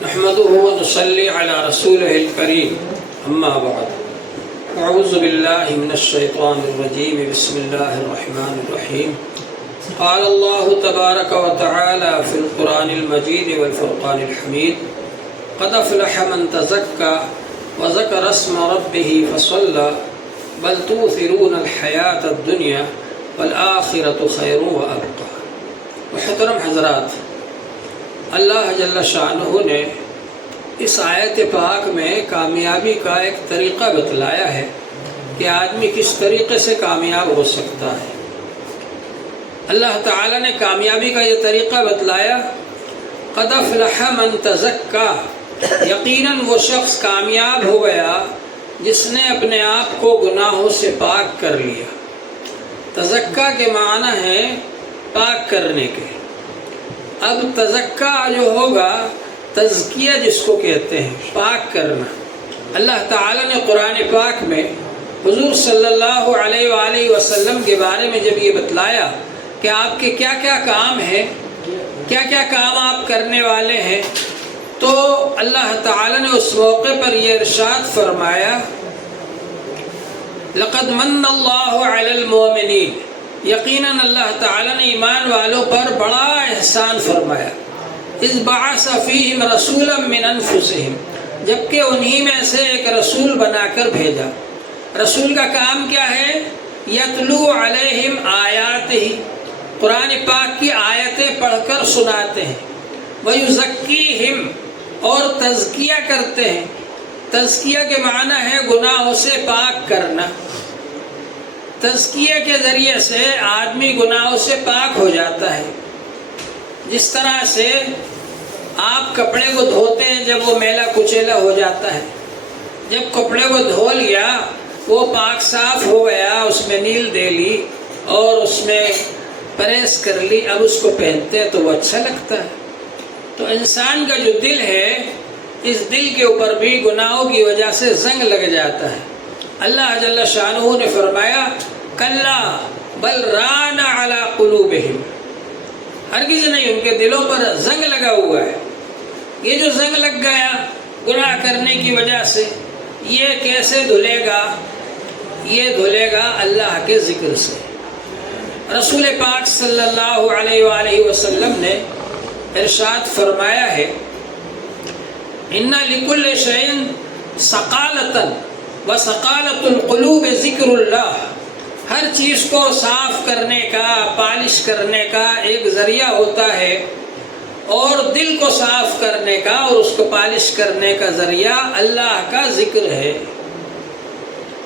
نحمده ونصلي على رسوله الكريم أما بعد أعوذ بالله من الشيطان الرجيم بسم الله الرحمن الرحيم قال الله تبارك وتعالى في القرآن المجيد والفرقان الحميد قد أفلح من تزكى وذكر اسم ربه فصلى بل توثرون الحياة الدنيا والآخرة خير وأبقى۔ محترم حضرات، اللہ جل شانہ نے اس آیت پاک میں کامیابی کا ایک طریقہ بتلایا ہے کہ آدمی کس طریقے سے کامیاب ہو سکتا ہے۔ اللہ تعالیٰ نے کامیابی کا یہ طریقہ بتلایا، قد افلح من تزکى، یقیناً وہ شخص کامیاب ہو گیا جس نے اپنے آپ کو گناہوں سے پاک کر لیا۔ تزکیٰ کے معنی ہے پاک کرنے کے۔ اب تزکیٰ جو ہوگا، تزکیہ جس کو کہتے ہیں پاک کرنا، اللہ تعالیٰ نے قرآن پاک میں حضور صلی اللہ علیہ وآلہ وسلم کے بارے میں جب یہ بتلایا کہ آپ کے کیا کیا کام ہیں، کیا کیا کام آپ کرنے والے ہیں، تو اللہ تعالیٰ نے اس موقع پر یہ ارشاد فرمایا، لقد من اللہ علی المؤمنین، یقیناً اللہ تعالیٰ نے ایمان والوں پر بڑا احسان فرمایا، اذ بعث فیہم رسولا من انفسہم، جبکہ انہی میں سے ایک رسول بنا کر بھیجا۔ رسول کا کام کیا ہے؟ یتلو علیہم آیاتہ، قرآن پاک کی آیتیں پڑھ کر سناتے ہیں، ویزکیہم، اور تزکیہ کرتے ہیں۔ تزکیہ کے معنی ہے گناہوں سے پاک کرنا۔ تزکیہ کے ذریعے سے آدمی گناہوں سے پاک ہو جاتا ہے۔ جس طرح سے آپ کپڑے کو دھوتے ہیں جب وہ میلا کچیلا ہو جاتا ہے، جب کپڑے کو دھو لیا، وہ پاک صاف ہو گیا، اس میں نیل دے لی اور اس میں پریس کر لی، اب اس کو پہنتے ہیں تو وہ اچھا لگتا ہے۔ تو انسان کا جو دل ہے، اس دل کے اوپر بھی گناہوں کی وجہ سے زنگ لگ جاتا ہے۔ اللہ جل شانہ نے فرمایا، کلا بل ران علی قلوبہم، ہرگز نہیں، ان کے دلوں پر زنگ لگا ہوا ہے۔ یہ جو زنگ لگ گیا گناہ کرنے کی وجہ سے، یہ کیسے دھلے گا؟ یہ دھلے گا اللہ کے ذکر سے۔ رسول پاک صلی اللہ علیہ وآلہ وسلم نے ارشاد فرمایا ہے، ان لکل شیء ثقالۃ وثقالۃ القلوب ذکر اللہ، ہر چیز کو صاف کرنے کا، پالش کرنے کا ایک ذریعہ ہوتا ہے، اور دل کو صاف کرنے کا اور اس کو پالش کرنے کا ذریعہ اللہ کا ذکر ہے۔